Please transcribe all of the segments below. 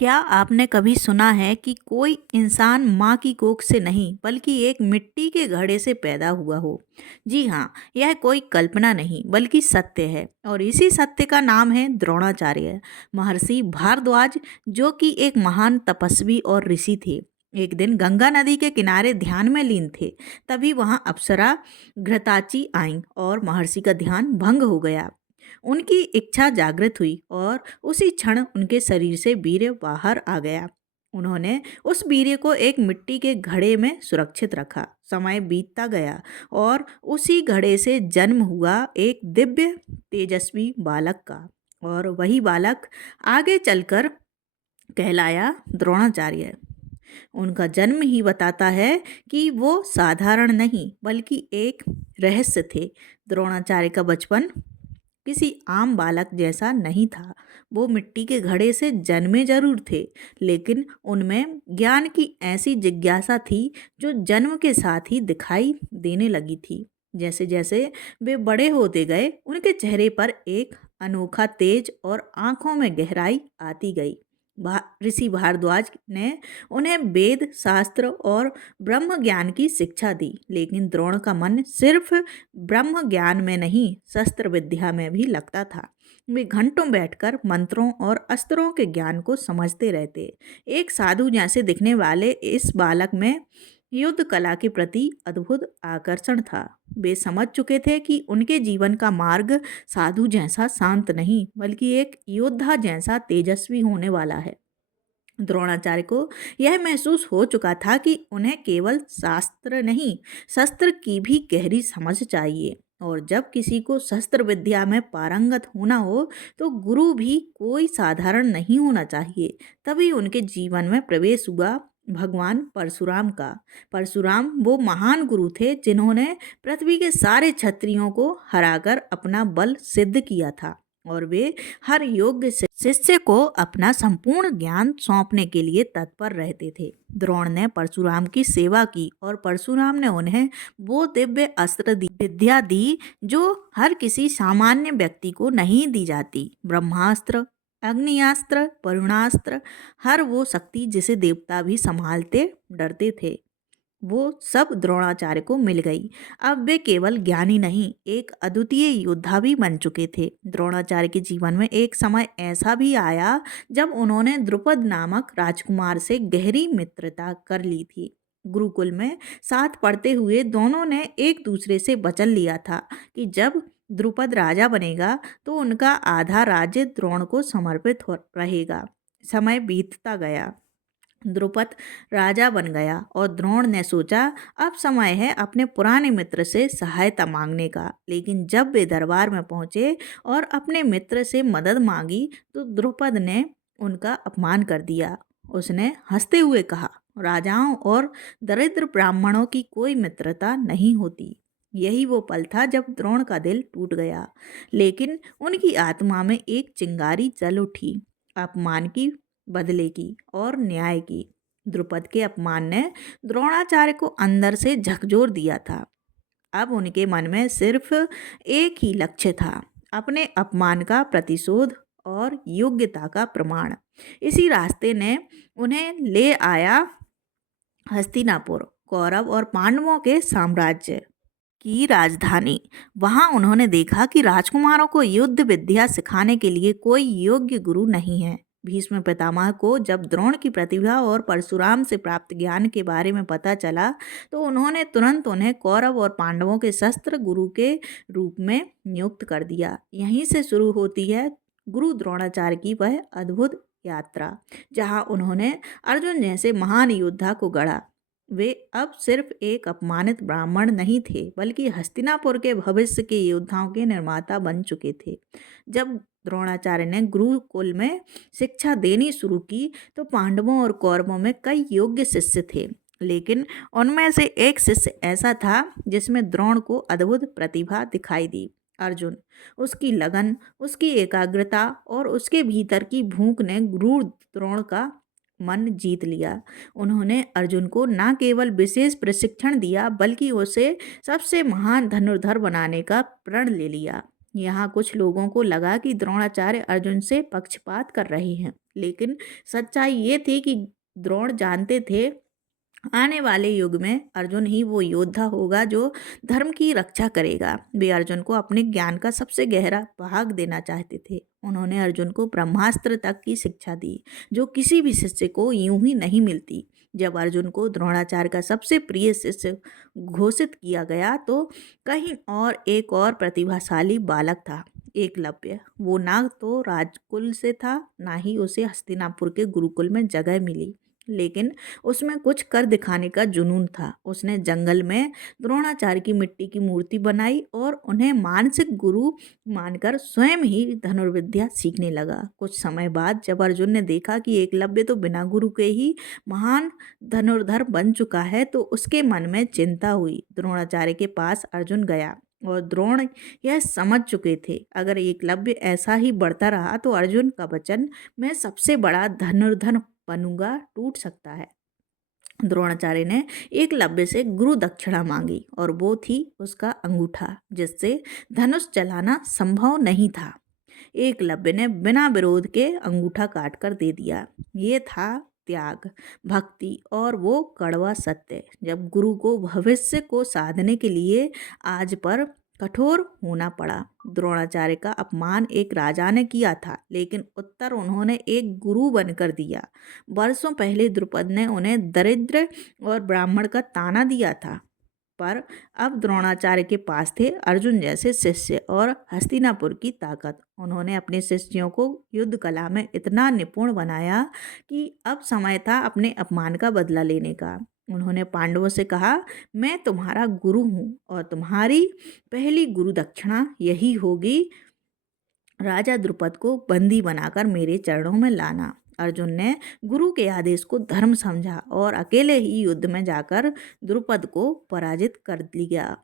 क्या आपने कभी सुना है कि कोई इंसान माँ की कोख से नहीं बल्कि एक मिट्टी के घड़े से पैदा हुआ हो? जी हाँ, यह कोई कल्पना नहीं बल्कि सत्य है और इसी सत्य का नाम है द्रोणाचार्य। महर्षि भारद्वाज, जो कि एक महान तपस्वी और ऋषि थे, एक दिन गंगा नदी के किनारे ध्यान में लीन थे। तभी वहाँ अप्सरा घृताची आईं और महर्षि का ध्यान भंग हो गया। उनकी इच्छा जागृत हुई और उसी क्षण उनके शरीर से वीर्य बाहर आ गया। उन्होंने उस वीर्य को एक मिट्टी के घड़े में सुरक्षित रखा। समय बीतता गया और उसी घड़े से जन्म हुआ एक दिव्य तेजस्वी बालक का। और वही बालक आगे चलकर कहलाया द्रोणाचार्य। उनका जन्म ही बताता है कि वो साधारण नहीं बल्कि एक रहस्य थे। द्रोणाचार्य का बचपन किसी आम बालक जैसा नहीं था। वो मिट्टी के घड़े से जन्मे जरूर थे, लेकिन उनमें ज्ञान की ऐसी जिज्ञासा थी जो जन्म के साथ ही दिखाई देने लगी थी। जैसे जैसे वे बड़े होते गए, उनके चेहरे पर एक अनोखा तेज और आंखों में गहराई आती गई। ऋषि भारद्वाज ने उन्हें वेद शास्त्र और ब्रह्म ज्ञान की शिक्षा दी, लेकिन द्रोण का मन सिर्फ ब्रह्म ज्ञान में नहीं, शस्त्र विद्या में भी लगता था। वे घंटों बैठकर मंत्रों और अस्त्रों के ज्ञान को समझते रहते। एक साधु जैसे दिखने वाले इस बालक में युद्ध कला के प्रति अद्भुत आकर्षण था। वे समझ चुके थे कि उनके जीवन का मार्ग साधु जैसा शांत नहीं बल्कि एक योद्धा जैसा तेजस्वी होने वाला है। द्रोणाचार्य को यह महसूस हो चुका था कि उन्हें केवल शास्त्र नहीं, शस्त्र की भी गहरी समझ चाहिए। और जब किसी को शस्त्र विद्या में पारंगत होना हो तो गुरु भी कोई साधारण नहीं होना चाहिए। तभी उनके जीवन में प्रवेश हुआ भगवान परशुराम का। परशुराम वो महान गुरु थे जिन्होंने पृथ्वी के सारे क्षत्रियों को हराकर अपना बल सिद्ध किया था और वे हर योग्य शिष्य को अपना संपूर्ण ज्ञान सौंपने के लिए तत्पर रहते थे। द्रोण ने परशुराम की सेवा की और परशुराम ने उन्हें वो दिव्य अस्त्र विद्या दी जो हर किसी सामान्य व्यक्ति को नहीं दी जाती। ब्रह्मास्त्र, अग्नियास्त्र, वरुणास्त्र, हर वो शक्ति जिसे देवता भी संभालते डरते थे, वो सब द्रोणाचार्य को मिल गई। अब वे केवल ज्ञानी नहीं, एक अद्वितीय योद्धा भी बन चुके थे। द्रोणाचार्य के जीवन में एक समय ऐसा भी आया जब उन्होंने द्रुपद नामक राजकुमार से गहरी मित्रता कर ली थी। गुरुकुल में साथ पढ़ते हुए दोनों ने एक दूसरे से वचन लिया था कि जब द्रुपद राजा बनेगा तो उनका आधा राज्य द्रोण को समर्पित हो रहेगा। समय बीतता गया, द्रुपद राजा बन गया और द्रोण ने सोचा अब समय है अपने पुराने मित्र से सहायता मांगने का। लेकिन जब वे दरबार में पहुंचे और अपने मित्र से मदद मांगी तो द्रुपद ने उनका अपमान कर दिया। उसने हंसते हुए कहा, राजाओं और दरिद्र ब्राह्मणों की कोई मित्रता नहीं होती। यही वो पल था जब द्रोण का दिल टूट गया, लेकिन उनकी आत्मा में एक चिंगारी जल उठी, अपमान की, बदले की और न्याय की। द्रुपद के अपमान ने द्रोणाचार्य को अंदर से झकझोर दिया था। अब उनके मन में सिर्फ एक ही लक्ष्य था, अपने अपमान का प्रतिशोध और योग्यता का प्रमाण। इसी रास्ते ने उन्हें ले आया हस्तिनापुर, कौरव और पांडवों के साम्राज्य की राजधानी। वहां उन्होंने देखा कि राजकुमारों को युद्ध विद्या सिखाने के लिए कोई योग्य गुरु नहीं है। भीष्म पितामह को जब द्रोण की प्रतिभा और परशुराम से प्राप्त ज्ञान के बारे में पता चला तो उन्होंने तुरंत उन्हें कौरव और पांडवों के शस्त्र गुरु के रूप में नियुक्त कर दिया। यहीं से शुरू होती है गुरु द्रोणाचार्य की वह अद्भुत यात्रा, जहां उन्होंने अर्जुन जैसे महान योद्धा को गढ़ा। वे अब सिर्फ एक अपमानित ब्राह्मण नहीं थे बल्कि हस्तिनापुर के भविष्य के योद्धाओं के निर्माता बन चुके थे। जब द्रोणाचार्य ने गुरुकुल में शिक्षा देनी शुरू की तो पांडवों और कौरवों में कई योग्य शिष्य थे, लेकिन उनमें से एक शिष्य ऐसा था जिसमें द्रोण को अद्भुत प्रतिभा दिखाई दी। अर्जुन, उसकी लगन, उसकी एकाग्रता और उसके भीतर की भूख ने गुरु द्रोण का मन जीत लिया। उन्होंने अर्जुन को न केवल विशेष प्रशिक्षण दिया बल्कि उसे सबसे महान धनुर्धर बनाने का प्रण ले लिया। यहाँ कुछ लोगों को लगा कि द्रोणाचार्य अर्जुन से पक्षपात कर रहे हैं, लेकिन सच्चाई ये थी कि द्रोण जानते थे आने वाले युग में अर्जुन ही वो योद्धा होगा जो धर्म की रक्षा करेगा। वे अर्जुन को अपने ज्ञान का सबसे गहरा भाग देना चाहते थे। उन्होंने अर्जुन को ब्रह्मास्त्र तक की शिक्षा दी, जो किसी भी शिष्य को यूं ही नहीं मिलती। जब अर्जुन को द्रोणाचार्य का सबसे प्रिय शिष्य घोषित किया गया तो कहीं और एक और प्रतिभाशाली बालक था, एकलव्य। वो ना तो राजकुल से था, ना ही उसे हस्तिनापुर के गुरुकुल में जगह मिली, लेकिन उसमें कुछ कर दिखाने का जुनून था। उसने जंगल में द्रोणाचार्य की मिट्टी की मूर्ति बनाई और उन्हें मानसिक गुरु मानकर स्वयं ही धनुर्विद्या सीखने लगा। कुछ समय बाद जब अर्जुन ने देखा कि एकलव्य तो बिना गुरु के ही महान धनुर्धर बन चुका है, तो उसके मन में चिंता हुई। द्रोणाचार्य के पास अर्जुन गया और द्रोण यह समझ चुके थे, अगर एकलव्य ऐसा ही बढ़ता रहा तो अर्जुन का वचन, मैं सबसे बड़ा धनुर्धर बनूंगा, टूट सकता है। द्रोणाचार्य ने एकलव्य से गुरु दक्षिणा मांगी और वो थी उसका अंगूठा, जिससे धनुष चलाना संभव नहीं था। एकलव्य ने बिना विरोध के अंगूठा काट कर दे दिया। ये था त्याग, भक्ति और वो कड़वा सत्य। जब गुरु को भविष्य को साधने के लिए आज पर कठोर होना पड़ा। द्रोणाचार्य का अपमान एक राजा ने किया था, लेकिन उत्तर उन्होंने एक गुरु बनकर दिया। वर्षों पहले द्रुपद ने उन्हें दरिद्र और ब्राह्मण का ताना दिया था, पर अब द्रोणाचार्य के पास थे अर्जुन जैसे शिष्य और हस्तिनापुर की ताकत। उन्होंने अपने शिष्यों को युद्ध कला में इतना निपुण बनाया कि अब समय था अपने अपमान का बदला लेने का। उन्होंने पांडवों से कहा, मैं तुम्हारा गुरु हूँ और तुम्हारी पहली गुरु दक्षिणा यही होगी, राजा द्रुपद को बंदी बनाकर मेरे चरणों में लाना। अर्जुन ने गुरु के आदेश को धर्म समझा और अकेले ही युद्ध में जाकर द्रुपद को पराजित कर लिया।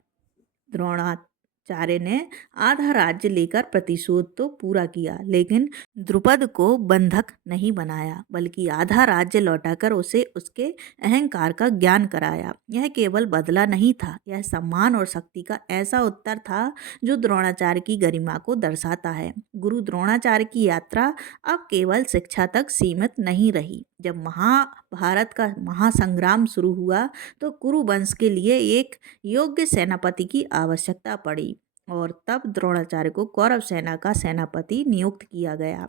द्रोणाचार्य ने आधा राज्य लेकर प्रतिशोध तो पूरा किया, लेकिन द्रुपद को बंधक नहीं बनाया, बल्कि आधा राज्य लौटाकर उसे उसके अहंकार का ज्ञान कराया। यह केवल बदला नहीं था, यह सम्मान और शक्ति का ऐसा उत्तर था जो द्रोणाचार्य की गरिमा को दर्शाता है। गुरु द्रोणाचार्य की यात्रा अब केवल शिक्षा तक सीमित नहीं रही। जब महाभारत का महासंग्राम शुरू हुआ तो कुरु वंश के लिए एक योग्य सेनापति की आवश्यकता पड़ी और तब द्रोणाचार्य को कौरव सेना का सेनापति नियुक्त किया गया।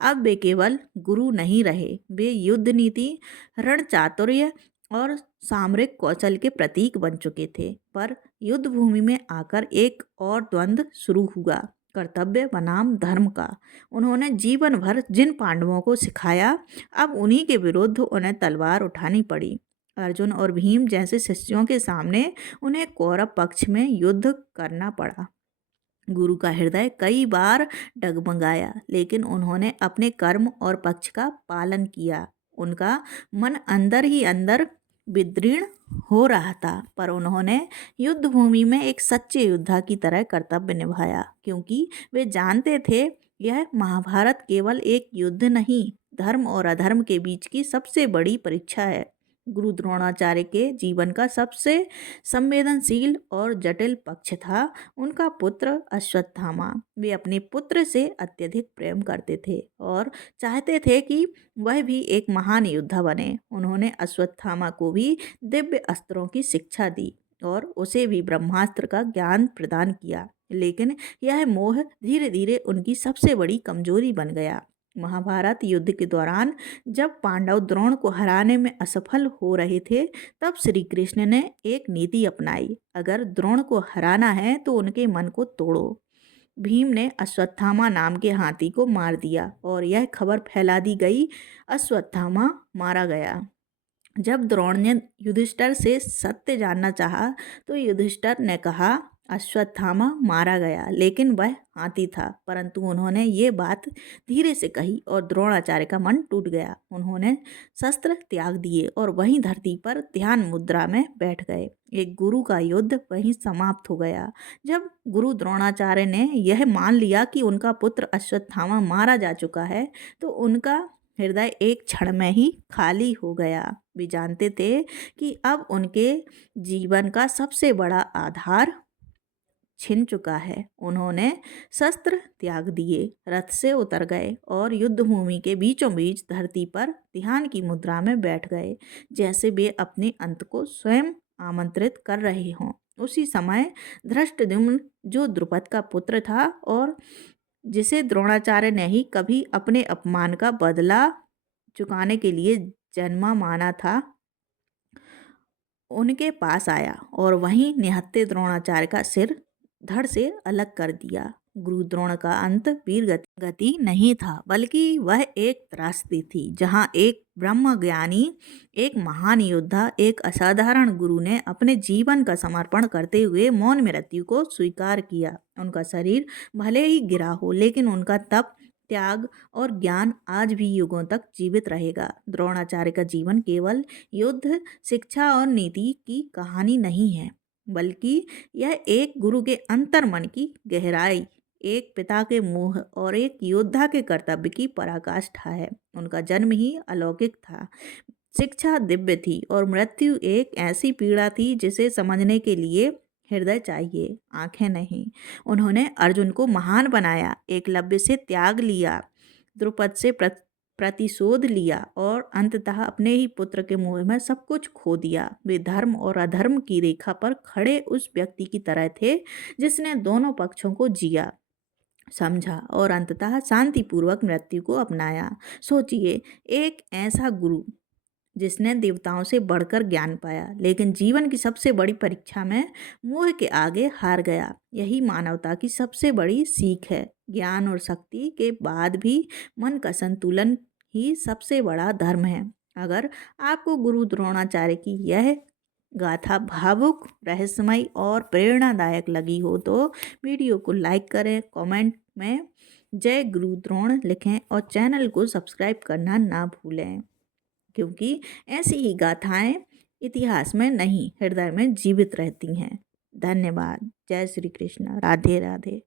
अब वे केवल गुरु नहीं रहे, वे युद्ध नीति, रण चातुर्य और सामरिक कौशल के प्रतीक बन चुके थे। पर युद्ध भूमि में आकर एक और द्वंद्व शुरू हुआ, कर्तव्य बनाम धर्म का। उन्होंने जीवन भर जिन पांडवों को सिखाया, अब उन्हीं के विरुद्ध उन्हें तलवार उठानी पड़ी। अर्जुन और भीम जैसे शिष्यों के सामने उन्हें कौरव पक्ष में युद्ध करना पड़ा। गुरु का हृदय कई बार डगमगाया, लेकिन उन्होंने अपने कर्म और पक्ष का पालन किया। उनका मन अंदर ही अंदर विदीर्ण हो रहा था, पर उन्होंने युद्ध भूमि में एक सच्चे योद्धा की तरह कर्तव्य निभाया, क्योंकि वे जानते थे यह महाभारत केवल एक युद्ध नहीं, धर्म और अधर्म के बीच की सबसे बड़ी परीक्षा है। गुरु द्रोणाचार्य के जीवन का सबसे संवेदनशील और जटिल पक्ष था उनका पुत्र अश्वत्थामा। वे अपने पुत्र से अत्यधिक प्रेम करते थे और चाहते थे कि वह भी एक महान योद्धा बने। उन्होंने अश्वत्थामा को भी दिव्य अस्त्रों की शिक्षा दी और उसे भी ब्रह्मास्त्र का ज्ञान प्रदान किया, लेकिन यह मोह धीरे धीरे उनकी सबसे बड़ी कमजोरी बन गया। महाभारत युद्ध के दौरान जब पांडव द्रोण को हराने में असफल हो रहे थे, तब श्री कृष्ण ने एक नीति अपनाई, अगर द्रोण को हराना है तो उनके मन को तोड़ो। भीम ने अश्वत्थामा नाम के हाथी को मार दिया और यह खबर फैला दी गई, अश्वत्थामा मारा गया। जब द्रोण ने युधिष्ठिर से सत्य जानना चाहा तो युधिष्ठिर ने कहा, अश्वत्थामा मारा गया, लेकिन वह हाथी था। परंतु उन्होंने ये बात धीरे से कही और द्रोणाचार्य का मन टूट गया। उन्होंने शस्त्र त्याग दिए और वहीं धरती पर ध्यान मुद्रा में बैठ गए। एक गुरु का युद्ध वहीं समाप्त हो गया। जब गुरु द्रोणाचार्य ने यह मान लिया कि उनका पुत्र अश्वत्थामा मारा जा चुका है, तो उनका हृदय एक क्षण में ही खाली हो गया। वे जानते थे कि अब उनके जीवन का सबसे बड़ा आधार छिन चुका है। उन्होंने शस्त्र त्याग दिए, रथ से उतर गए और युद्ध भूमि के बीचों बीच धरती पर ध्यान की मुद्रा में बैठ गए, जैसे वे अपने अंत को स्वयं आमंत्रित कर रहे हों। उसी समय धृष्टद्युम्न, जो द्रुपद का पुत्र था और जिसे द्रोणाचार्य ने ही कभी अपने अपमान का बदला चुकाने के लिए जन्मा माना था, उनके पास आया और वहीं निहत्थे द्रोणाचार्य का सिर धड़ से अलग कर दिया। गुरु द्रोण का अंत वीर गति नहीं था, बल्कि वह एक त्रासदी थी, जहाँ एक ब्रह्म ज्ञानी, एक महान योद्धा, एक असाधारण गुरु ने अपने जीवन का समर्पण करते हुए मौन मृत्यु को स्वीकार किया। उनका शरीर भले ही गिरा हो, लेकिन उनका तप, त्याग और ज्ञान आज भी युगों तक जीवित रहेगा। द्रोणाचार्य का जीवन केवल युद्ध, शिक्षा और नीति की कहानी नहीं है, बल्कि यह एक गुरु के अंतर्मन की गहराई, एक पिता के मोह और एक योद्धा के कर्तव्य की पराकाष्ठा है। उनका जन्म ही अलौकिक था, शिक्षा दिव्य थी और मृत्यु एक ऐसी पीड़ा थी जिसे समझने के लिए हृदय चाहिए, आंखें नहीं। उन्होंने अर्जुन को महान बनाया, एकलव्य से त्याग लिया, द्रुपद से प्रतिशोध लिया और अंततः अपने ही पुत्र के मोह में सब कुछ खो दिया। वे धर्म और अधर्म की रेखा पर खड़े उस व्यक्ति की तरह थे जिसने दोनों पक्षों को जिया, समझा और अंततः शांतिपूर्वक मृत्यु को अपनाया। सोचिए, एक ऐसा गुरु जिसने देवताओं से बढ़कर ज्ञान पाया, लेकिन जीवन की सबसे बड़ी परीक्षा में मोह के आगे हार गया। यही मानवता की सबसे बड़ी सीख है। ज्ञान और शक्ति के बाद भी मन का संतुलन ही सबसे बड़ा धर्म है। अगर आपको गुरु द्रोणाचार्य की यह गाथा भावुक, रहस्यमयी और प्रेरणादायक लगी हो तो वीडियो को लाइक करें, कमेंट में जय गुरु द्रोण लिखें और चैनल को सब्सक्राइब करना ना भूलें, क्योंकि ऐसी ही गाथाएं इतिहास में नहीं, हृदय में जीवित रहती हैं। धन्यवाद। जय श्री कृष्ण। राधे राधे।